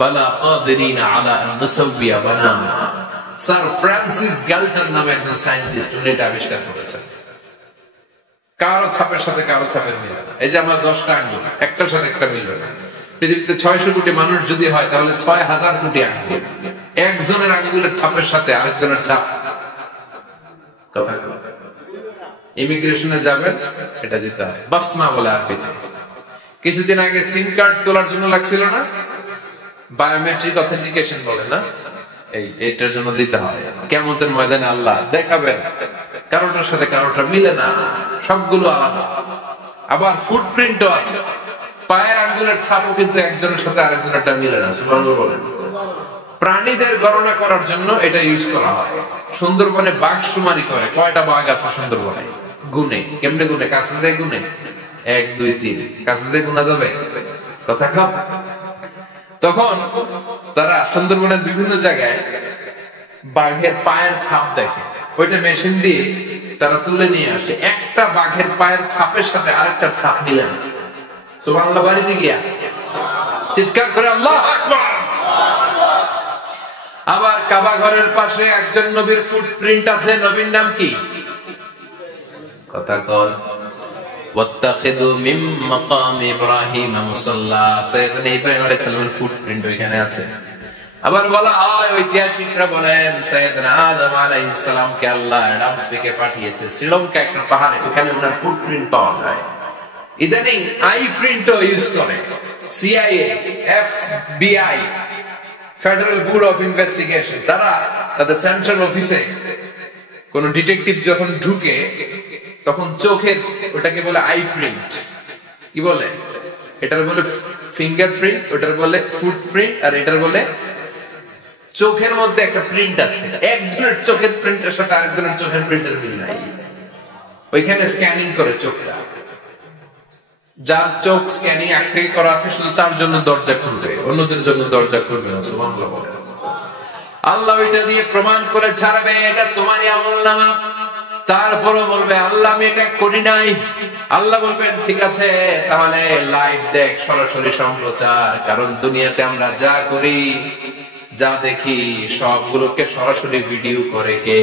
বালা কাদিরিনা আলা আন নুসাওয়িয়া বানানা। স্যার ফ্রান্সিস গ্যালটন নামে একজন সায়েন্টিস্ট উনি এটা আবিষ্কার করেছেন। কারো ছাপের সাথে কারো ছাপের মিলবে না। এই যে আমার 10টা আঙ্গুল, একটার সাথে একটা মিলবে না। পৃথিবীতে 600 কোটি মানুষ যদি হয় তাহলে 6000 কোটি আঙ্গুল, একজনের আঙ্গুলের ছাপের সাথে আরেকজনের ছাপ। কথা ইমিগ্রেশনে যাবেন, এটা দিতে হয় বাসমা বলে আরবিতে। কিছুদিন আগে সিম কার্ড তোলার জন্য লাগছিল না, বায়োমেট্রিক অথেন্টিকেশন বলে না, এইটার জন্য দিতে হয়। কিয়ামতের ময়দানে আল্লাহ দেখাবেন কারোটার সাথে কারোটা মিলে না, সবগুলো আলাদা। আবার ফুটপ্রিন্টও আছে, পায়ের আঙ্গুলের ছাপও কিন্তু একজনের সাথে আরেকজনেরটা মিলে না। সুবহানাল্লাহ বলেন। প্রাণীদের গণনা করার জন্য এটা ইউজ করা হয়। সুন্দরবনে বাঘ শুমারি করে, কয়টা বাঘ আছে সুন্দরবনে গুনে। কেমনে গুনে? কাছে যায় গুনে, 1 2 3, কাছে যায় গুনা যাবে? কথা কও। তখন তারা সুন্দরবনের বিভিন্ন জায়গায় বাঘের পায়ের ছাপ দেখে, ওইটা মেশিন দিয়ে তারা তুলে নিয়ে আসে। একটা বাঘের পায়ের ছাপের সাথে আরেকটা ছাপ মিলে না। সুবহানাল্লাহ। বাড়িতে গিয়া চিৎকার করে আল্লাহু আকবার। আবার কাবা ঘরের পাশে একজন নবীর ফুটপ্রিন্ট আছে। নবীর নাম কি? কথা কর। ওয়াত্তাখিযু মিন মাকাম ইব্রাহিম মুসাল্লা। সাইয়েদনা ইব্রাহিম আলাইহিস সালামের ফুটপ্রিন্ট ওইখানে আছে। আবার বলা হয়, ঐতিহাসিকরা বলেন সাইয়েদনা আদম আলাইহিস সালামকে আল্লাহ ডামস্পিকে পাঠিয়েছে শ্রীলঙ্কা একটা পাহাড়ে, ওখানে ওনার ফুটপ্রিন্ট পাওয়া যায়। ইদানিং আই প্রিন্টও ইউজ করে CIA, FBI, federal bureau of investigation. তারা তাদের সেন্ট্রাল অফিসে কোন ডিটেকটিভ যখন ঢুকে তখন চোখের, ওটাকে বলে আই প্রিন্ট। কি বলে? এটার বলে ফিঙ্গারপ্রিন্ট, ওটার বলে ফুটপ্রিন্ট, আর এটার বলে চোখের মধ্যে একটা প্রিন্ট আছে। একজনের চোখের প্রিন্টের সাথে আরেকজনের চোখের প্রিন্টের মিল নাই। ওইখানে স্ক্যানিং করে চোখটা। যার চোখ স্ক্যানিং আগ থেকে করা আছে শুধু তার জন্য দরজা খুলবে, অন্যদের জন্য দরজা খুলবে না। সুবহানাল্লাহ। আল্লাহ ওইটা দিয়ে প্রমাণ করে ছাড়বে এটা তোমারই আমলনামা। তারপরও বলবে আল্লাহ আমি এটা করি নাই। আল্লাহ বলবেন ঠিক আছে, তাহলে লাইভ দেখ, সরাসরি সম্প্রচার। কারণ দুনিয়াতে আমরা যা করি, যা দেখি, সবগুলোকে সরাসরি ভিডিও করে কে?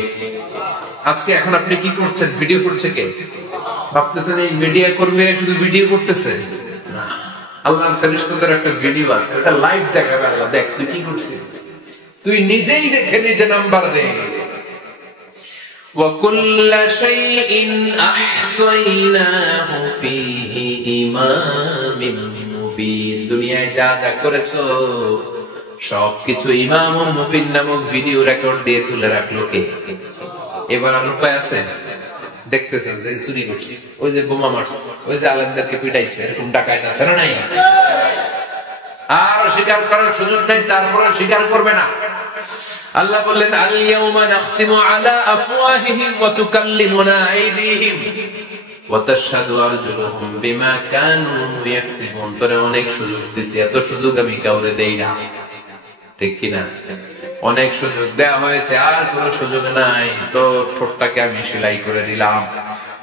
আজকে এখন আপনি কি করছেন? ভিডিও করছে কে? ভাবতেছেন এই মিডিয়া কর্মীরা শুধু ভিডিও করতেছে? আল্লাহর ফেরেশতাদের একটা ভিডিও আছে, এটা লাইভ দেখাবে। আল্লাহ দেখ তুই কি করছিস, তুই নিজেই দেখে নিজে নাম্বার দে। وَكُلَّ شَيْءٍ أَحْصَيْنَاهُ فِي إِمَامٍ مُبِينٍ। দুনিয়ায় যা যা করেছো সবকিছু ইমাম মুবিন নামক ভিডিও রেকর্ড দিয়ে তুলে রাখলো কে? এবার আর উপায় আছে? দেখতেছেন যে চুরি করছে, ওই যে বোমা মারছে, ওই যে আলেমদেরকে পিটাইছে, এরকম ডাকাত আছে না নাই? আর স্বীকার করার সুযোগ নেই, তারপরে স্বীকার করবে না। আল্লাহ বললেন আল ইয়াউমা নাখতিমু আলা আফওয়াহিহিম ওয়া তুকাল্লিমুনা আইদিহিম ওয়া তাশহাদু আরজুলুহুম বিমা কানু ইয়াকসিবুন। তোরে অনেক সুযোগ দিছি, এত সুযোগ আমি কাউরে দেই না, ঠিক কি না? অনেক সুযোগ দেওয়া হয়েছে, আর কোনো সুযোগ নাই, তো ঠোঁটটাকে আমি সেলাই করে দিলাম।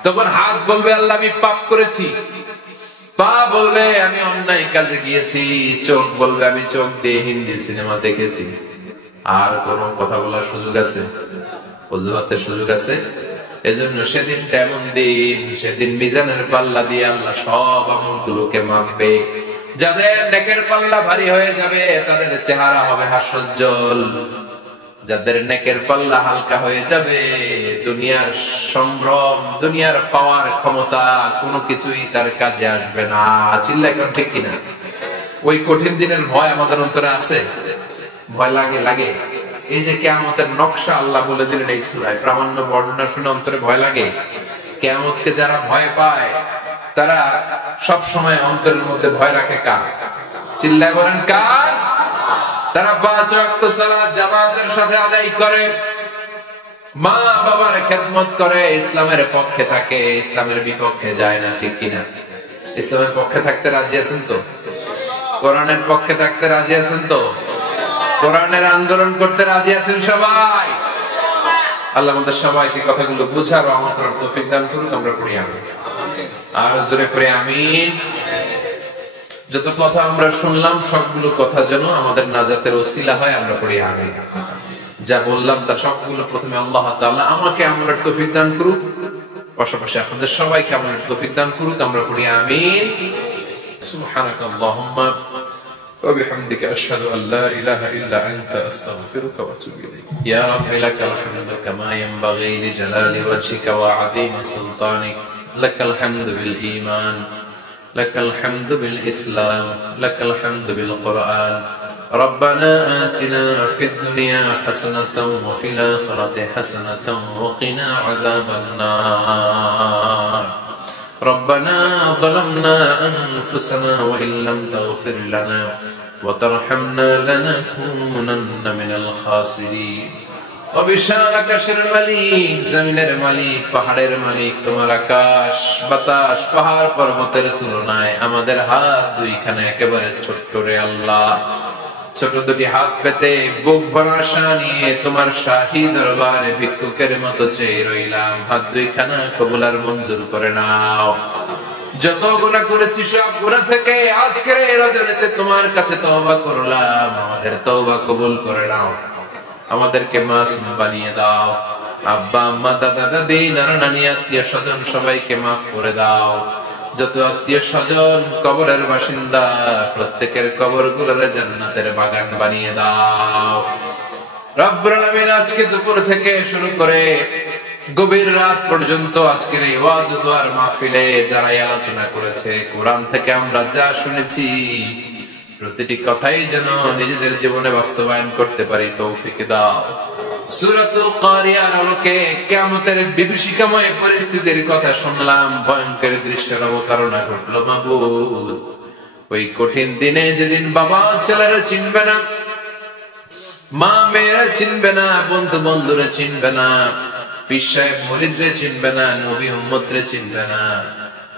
তখন হাত বলবে আল্লাহ আমি পাপ করেছি, পা বলবে আমি অন্যায় কাজে গিয়েছি, চোখ বলবে আমি চোখ দিয়ে হিন্দি সিনেমা দেখেছি। আর কোন কথা বলার সুযোগ আছে? অজুহাতের সুযোগ আছে? এজন্য সেদিন এমন দিন, সেদিন মিজানের পাল্লা দিয়ে আল্লাহ সব আমলগুলোকে মাপবে। যাদের নেকের পাল্লা ভারী হয়ে যাবে তাদের চেহারা হবে হাস্যোজ্জ্বল, যাদের নেকের পাল্লা হালকা হয়ে যাবে দুনিয়ার সম্ভ্রম, দুনিয়ার পাওয়ার ক্ষমতা কোনো কিছুই তার কাজে আসবে না। চিল্লা এখন ঠিক কিনা? ওই কঠিন দিনের ভয় আমাদের অন্তরে আছে? ভয় লাগে? লাগে। এই যে কিয়ামতের নকশা আল্লাহ বলে দিলেন এই সূরায়, প্রামাণ্য বর্ণনা শুনে অন্তরে ভয় লাগে। কিয়ামতকে যারা ভয় পায় তারা সব সময় অন্তরের মধ্যে ভয় রাখে কার? চিল্লায় বলেন কার? তারা 5 ওয়াক্ত সালাত জামাতের সাথে আদায় করে, মা বাবার খেদমত করে, ইসলামের পক্ষে থাকে, ইসলামের বিপক্ষে যায় না, ঠিক কিনা? ইসলামের পক্ষে থাকতে রাজি আছেন তো? কোরআনের পক্ষে থাকতে রাজি আছেন তো? কোরআনের আন্দোলন করতে রাজি আছেন সবাই? আল্লাহ আমাদের সবাইকে কথাগুলো বুঝার আমল করার তৌফিক দান করুক। আমরা পড়ি আমিন। আর জোরে পড়ি আমিন। যত কথা আমরা শুনলাম সবগুলো কথা যেন আমাদের নাজাতের ওসিলা হয়, আমরা পড়ি আমিন। যা বললাম তার সবগুলো প্রথমে আল্লাহ তাআলা আমাকে আমলের তৌফিক দান করুক, পাশাপাশি আপনাদের সবাইকে আমলের তৌফিক দান করুক। আমরা পড়ি আমিন। সুবহানাকাল্লাহুম্মা ওয়া বিহামদিকা আশহাদু আল লা ইলাহা ইল্লা আনতা আস্তাগফিরুকা ওয়া আতুবু ইলাইক। ইয়া রাব্বি লাকাল হামদু কামা ইয়ানবাগি লিজালালি ওয়াজহিকা ওয়া আযীমি সুলতানিক। লাকাল হামদু বিল ঈমান, লাকাল হামদু বিল ইসলাম, লাকাল হামদু বিল কুরআন। ربنا آتنا في الدنيا حسنة وفي الآخرة حسنة وقنا عذاب النار. ربنا ظلمنا أنفسنا وإن لم تغفر لنا وترحمنا لنكونن من الخاسرين. অবিশাল মালিক, জমিনের মালিক, পাহাড়ের মালিক, তোমার আকাশ বাতাস পাহাড় পর্বতের তুলনায় আমাদের হাত দুইখানে একেবারে ছোট্ট রে আল্লাহ। ছোট দুটি হাত পেতে বুক ভরসা নিয়ে তোমার শাহী দরবারে ভিক্ষুকের মতো চেয়ে রইলাম। হাত দুইখানা কবুল আর মঞ্জুর করে নাও। যত গুনাহ করেছি সব গুনাহ থেকে আজকের এই রজনীতে তোমার কাছে তওবা করলাম, আমাদের তওবা কবুল করে নাও। আমাদেরকে মাসুম বানিয়ে দাও। আব্বা আম্মা দাদা দাদি নানা নানি আত্মীয় স্বজন সবাইকে মাফ করে দাও। যত আত্মীয় স্বজন কবরের বাসিন্দা প্রত্যেকের কবর গুলোরে জান্নাতের বাগান বানিয়ে দাও। রব্বুল আলামিন আজকে দুপুর থেকে শুরু করে গভীর রাত পর্যন্ত আজকের এই ওয়াজ দোয়ার মাহফিলে যারা আলোচনা করেছে, কোরআন থেকে আমরা যা শুনেছি প্রতিটি কথাই যেন নিজেদের জীবনে বাস্তবায়ন করতে পারি তৌফিক দাও। সূরাতুল কারিয়ার আলোকে কিয়ামতের বিভীষিকাময় পরিস্থিতির কথা শুনলাম, ভয়ঙ্কর দৃশ্যের অবতারণা ঘটলো মাবুদ। ওই কঠিন দিনে যেদিন বাবা ছেলেরা চিনবে না, মা মেয়েরা চিনবে না, বন্ধু বন্ধুরা চিনবে না, পীর সাহেব মুরিদরে চিনবে না, নবী উম্মতরে চিনবে না,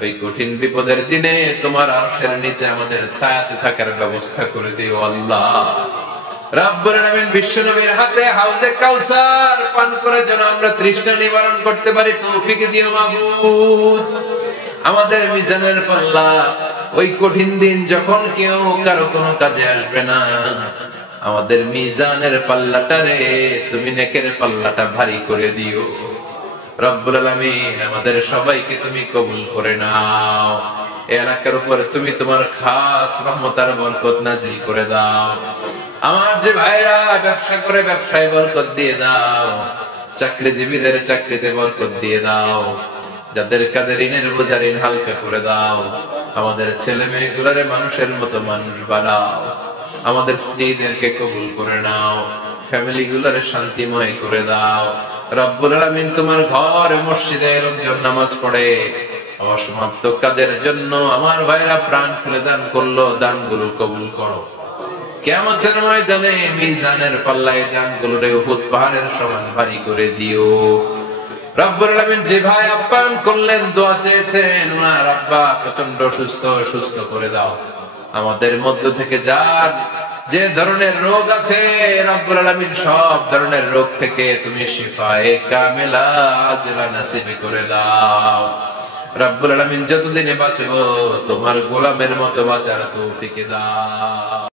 ওই কঠিন বিপদের দিনে তোমার আরশের নিচে আমাদের ছায়াতে থাকার ব্যবস্থা করে দিও আল্লাহ। রব্বুল আলামিন বিশ্ব নবীর হাতে হাউজে কাউসার পান করে যেন আমরা তৃষ্ণা নিবারণ করতে পারি তৌফিক দিও মাবুদ। আমাদের মিজানের পাল্লা ওই কঠিন দিন যখন কেউ কারো কোনো কাজে আসবে না, আমাদের মিজানের পাল্লাটারে তুমি নেকের পাল্লাটা ভারী করে দিও। রব্বুল আলামিন আমাদের সবাইকে তুমি কবুল করে নাও। এই এলাকার উপরে তুমি তোমার খাস রহমত আর বরকত নাযিল করে দাও। আমার যে ভাইরা ব্যবসা করে ব্যবসায় বরকত দিয়ে দাও, চাকরিজীবীদের চাকরিতে বরকত দিয়ে দাও, যাদের কাঁধে ঋণের বোঝা ঋণ হালকা করে দাও। আমাদের ছেলে মেয়েগুলোরে মানুষের মতো মানুষ বানাও। আমাদের স্ত্রীদেরকে কবুল করে নাও, ফ্যামিলি গুলারে শান্তিময় করে দাও। রব্বুল আলামিন তোমার ঘর মসজিদে লোকজন নামাজ পড়ে, অসমাপ্ত কাজের জন্য আমার ভাইরা প্রাণ খুলে দান করলো, দানগুলো কবুল করো। কিয়ামতের ময়দানে মিজানের পাল্লায় দানগুলোরে উহুদ পাহাড়ের সমান ভারী করে দিও। রব্বুল আলামিন যে ভাই আহ্বান করলেন, দোয়া চেয়েছেন, ওনার আব্বা প্রচন্ড সুস্থ করে দাও। আমাদের মধ্য থেকে যার যে ধরনের রোগ আছে, রব্বুল আলামিন সব ধরনের রোগ থেকে তুমি শিফায়ে কামিলা আজরা নসিব করে দাও। রব্বুল আলামিন যতদিনে বাঁচবো তোমার গোলামের মতো বাঁচার তৌফিক দাও।